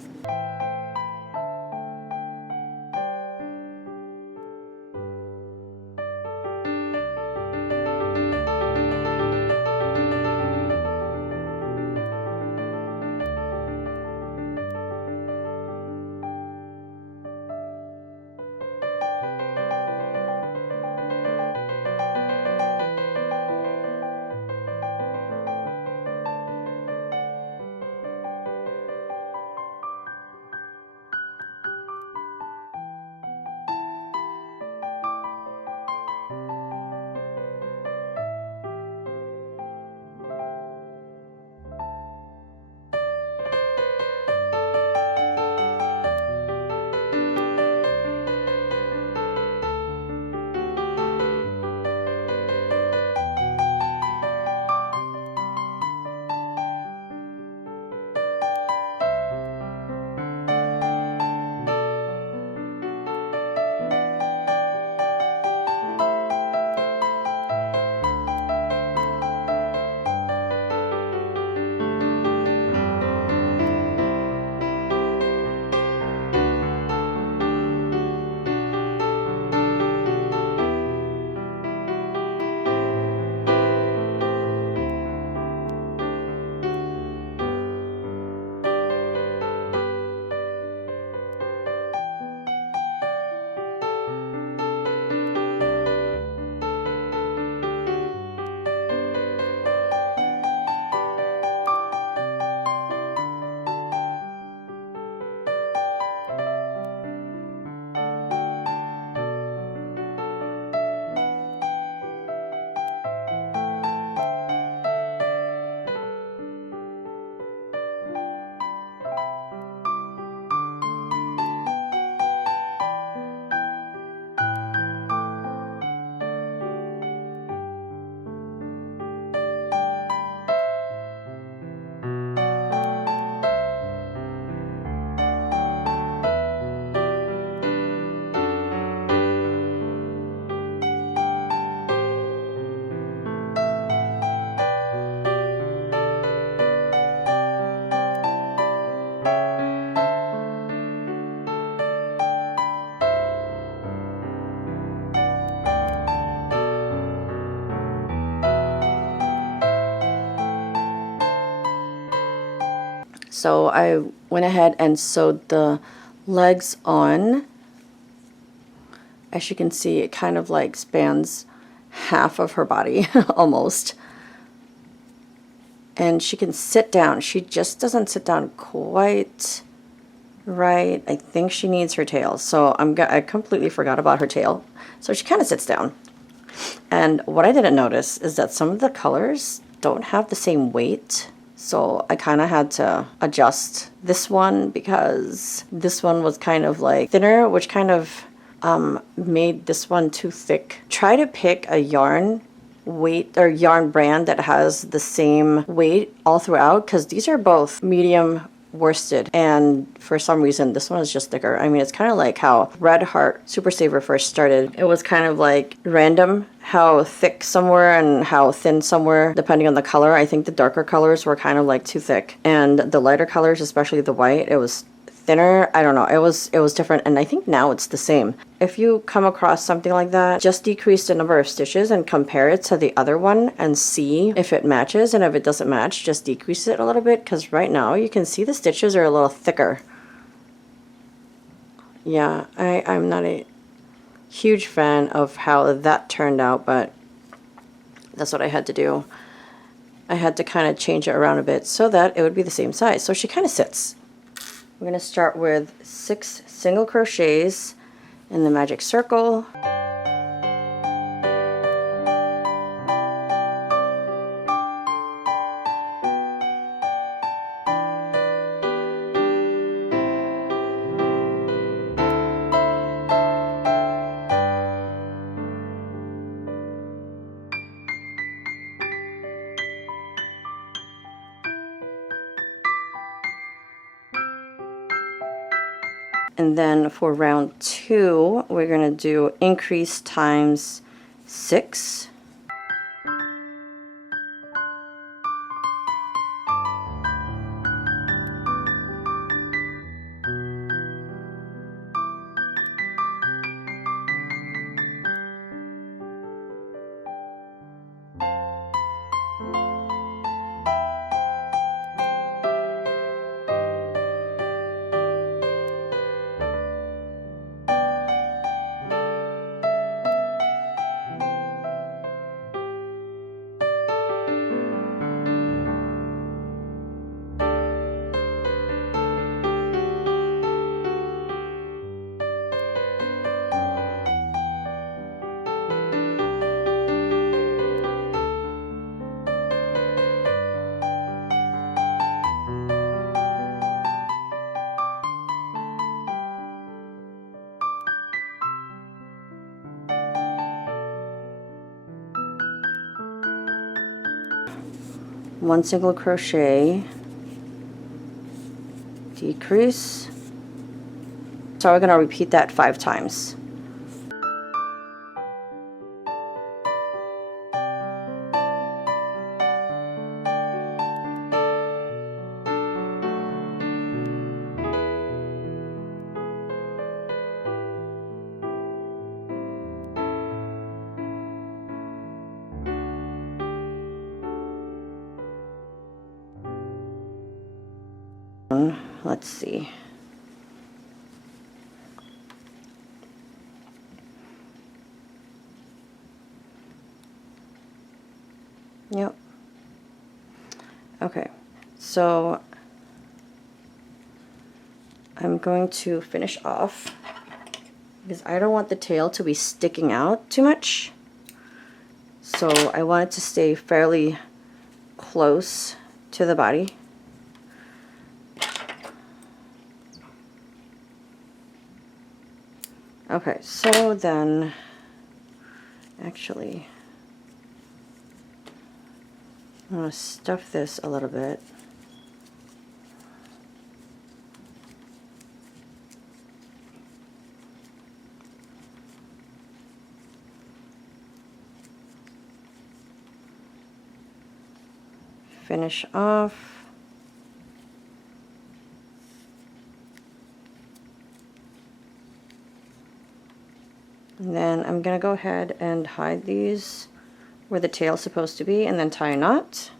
So I went ahead and sewed the legs on. As you can see, it kind of like spans half of her body almost. And she can sit down. She just doesn't sit down quite right. I think she needs her tail. So I completely forgot about her tail. So she kind of sits down. And what I didn't notice is that some of the colors don't have the same weight. So I kind of had to adjust this one because this one was kind of like thinner, which kind of made this one too thick. Try to pick a yarn weight or yarn brand that has the same weight all throughout, because these are both medium worsted, and for some reason this one is just thicker. I mean, it's kind of like how Red Heart Super Saver first started. It was kind of like random how thick somewhere and how thin somewhere depending on the color. I think the darker colors were kind of like too thick, and the lighter colors, especially the white, it was thinner. I don't know, it was different, and I think now it's the same. If you come across something like that, just decrease the number of stitches and compare it to the other one and see if it matches, and if it doesn't match, just decrease it a little bit, because right now you can see the stitches are a little thicker. Yeah, I'm not a huge fan of how that turned out, but that's what I had to do. I had to kind of change it around a bit so that it would be the same size. So she kind of sits. We're going to start with 6 single crochets in the magic circle. And then for round 2, we're going to do increase times 6. One single crochet, decrease. So we're going to repeat that 5 times. Let's see. Yep. Okay, so I'm going to finish off because I don't want the tail to be sticking out too much. So I want it to stay fairly close to the body. Okay, so then actually I'm going to stuff this a little bit. Finish off. And then I'm going to go ahead and hide these where the tail's supposed to be and then tie a knot.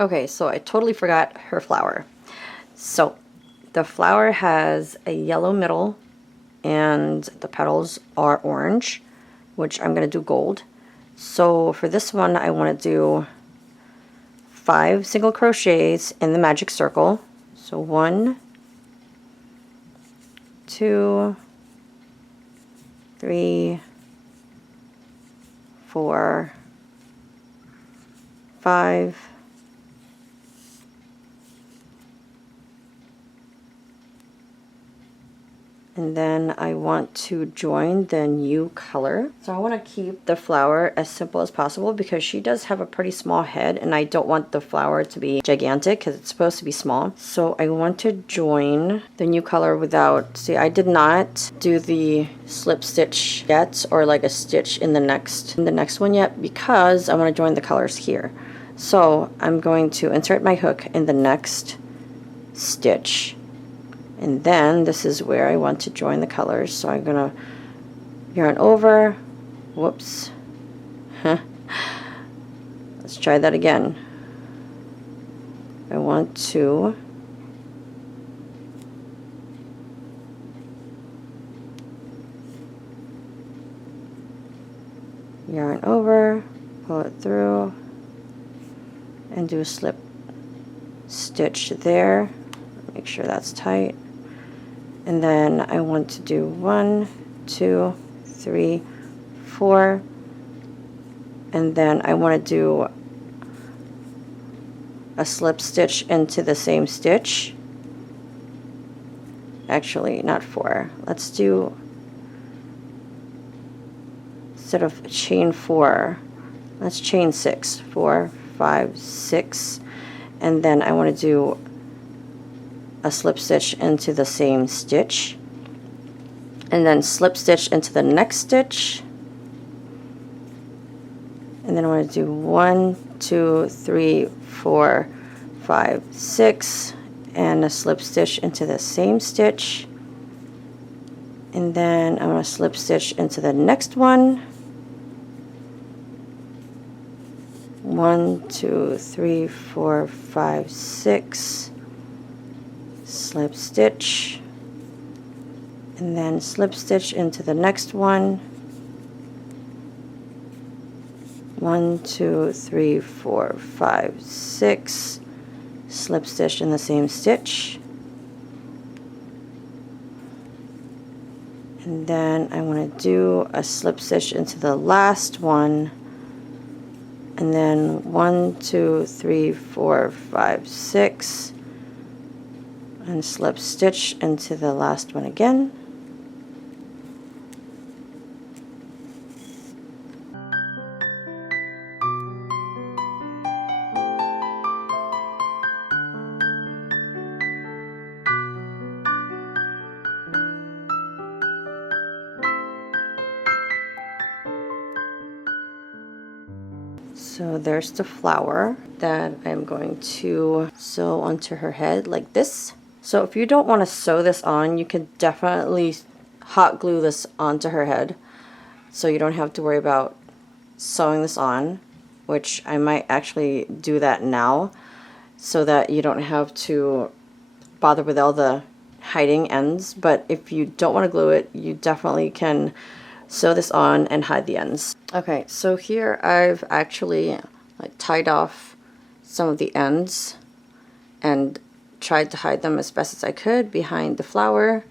Okay, so I totally forgot her flower. So the flower has a yellow middle and the petals are orange, which I'm going to do gold. So for this one, I want to do 5 single crochets in the magic circle. So 1, 2, 3, 4, 5, and then I want to join the new color. So I want to keep the flower as simple as possible because she does have a pretty small head and I don't want the flower to be gigantic because it's supposed to be small. So I want to join the new color without, see, I did not do the slip stitch yet, or like a stitch in the next one yet, because I want to join the colors here. So I'm going to insert my hook in the next stitch. And then this is where I want to join the colors. So I'm going to yarn over. Whoops. Let's try that again. I want to yarn over, pull it through, and do a slip stitch there. Make sure that's tight. And then I want to do 1, 2, 3, 4, and then I want to do a slip stitch into the same stitch. Actually, not 4. Let's do, instead of chain 4, let's chain 6. 4, 5, 6, and then I want to do a slip stitch into the same stitch, and then slip stitch into the next stitch, and then I want to do 1, 2, 3, 4, 5, 6, and a slip stitch into the same stitch, and then I'm going to slip stitch into the next one. 1, 2, 3, 4, 5, 6. Slip stitch, and then slip stitch into the next one. 1, 2, 3, 4, 5, 6. Slip stitch in the same stitch, and then I want to do a slip stitch into the last one, and then 1, 2, 3, 4, 5, 6. And slip stitch into the last one again. So there's the flower that I'm going to sew onto her head like this. So if you don't want to sew this on, you can definitely hot glue this onto her head, so you don't have to worry about sewing this on, which I might actually do that now so that you don't have to bother with all the hiding ends. But if you don't want to glue it, you definitely can sew this on and hide the ends. Okay, so here I've actually tied off some of the ends and tried to hide them as best as I could behind the flower.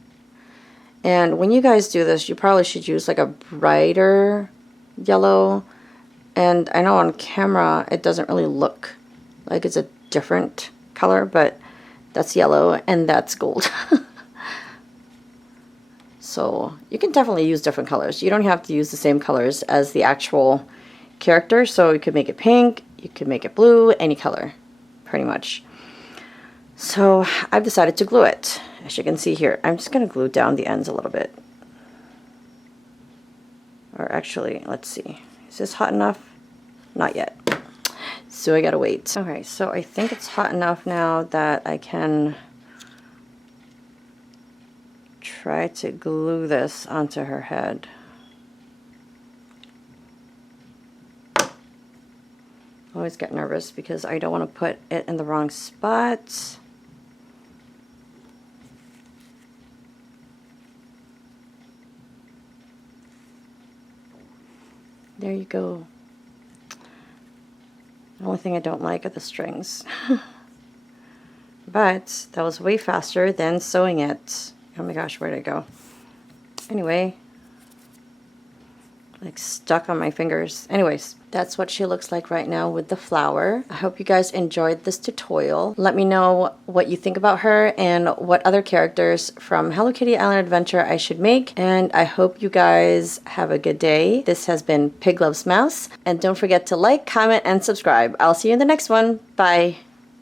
And when you guys do this, you probably should use like a brighter yellow. And I know on camera it doesn't really look like it's a different color, but that's yellow and that's gold. So you can definitely use different colors. You don't have to use the same colors as the actual character. So you could make it pink, you could make it blue, any color, pretty much. So I've decided to glue it. As you can see here, I'm just going to glue down the ends a little bit. Or actually, let's see. Is this hot enough? Not yet. So I gotta wait. Okay, so I think it's hot enough now that I can try to glue this onto her head. I always get nervous because I don't want to put it in the wrong spot. There you go. The only thing I don't like are the strings. But that was way faster than sewing it. Oh my gosh, where did it go? Anyway, like stuck on my fingers. Anyways, that's what she looks like right now with the flower. I hope you guys enjoyed this tutorial. Let me know what you think about her and what other characters from Hello Kitty Island Adventure I should make. And I hope you guys have a good day. This has been Pig Loves Mouse. And don't forget to like, comment, and subscribe. I'll see you in the next one. Bye.